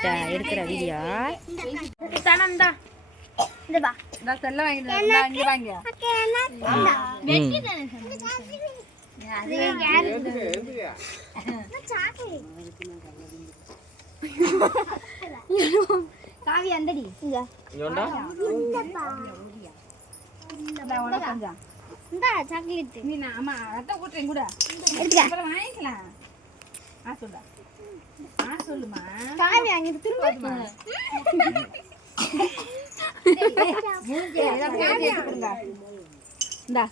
கிட்ட எடுக்கிற வீடியோ காவி அந்தடி. இந்த. சாக்லேட் நீ ஆமா அத்தை கூட்டுறேன் கூட. வாங்கிக்கலாம். ஆ சொல்லுமா. காவி வாங்கிட்டு திரும்ப இந்தா.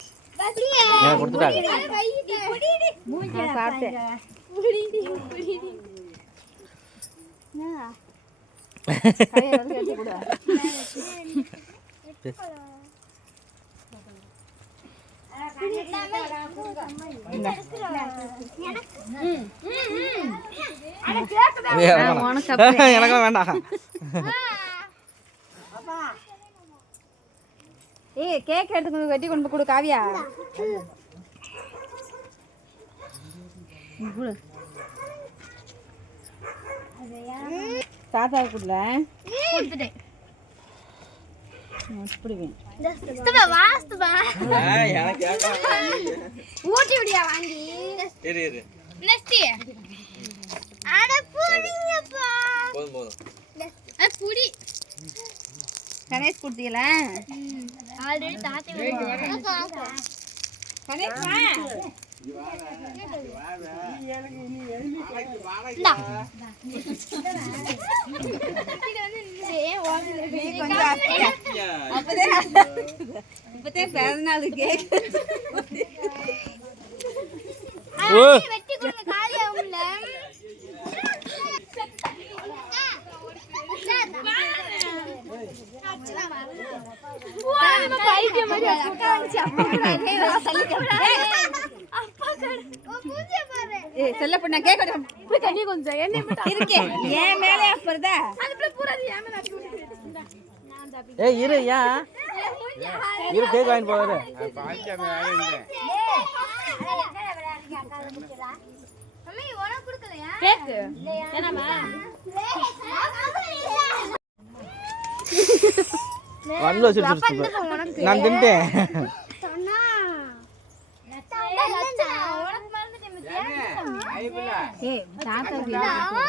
சாப்பிட்டேன் கையை வந்து எடுத்து கொடு. எனக்கும் வேண்டாம் ஏய் கேக் எடுத்து வெட்டி கொண்டு கொடு காவியா தாத்தா கொடுல கொடுத்துட்டேன் ஊட்டி விடியா வாங்கி. புடி. கணேஷ் கொடுத்தீங்கள? ஆல்ரெடி தாத்தி கணேஷ் வா. நீ கொஞ்சம் அப்பதே இப்பதே பிறந்த நாள் கேக் ஓ வெட்டி கொடுங்க காலியாகும்ல ஏய் செல்ல பொண்ணா கொஞ்சம் என்ன இருக்கே ஏன் மேலே அப்புறதா ஏய் இரு ஏன் இரு கேக் போவாரு. நான் தின்ட்டேன். தாத்தாவுக்கு அப்பா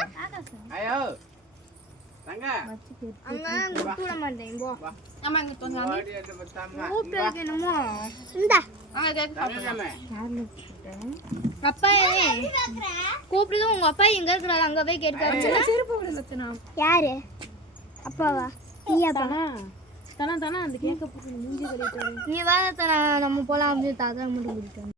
கூப்பிடுது உங்க அப்பா எங்க இருக்கிறாரு அங்க போய் கேட்டு யாரு அப்பாவா நீயாப்பா தானா தானா அந்த கேக்க போட்டு மூஞ்சி கழுவிட்டு நீ வேற நம்ம போலாம் அப்படின்னு தாத்தா மட்டும்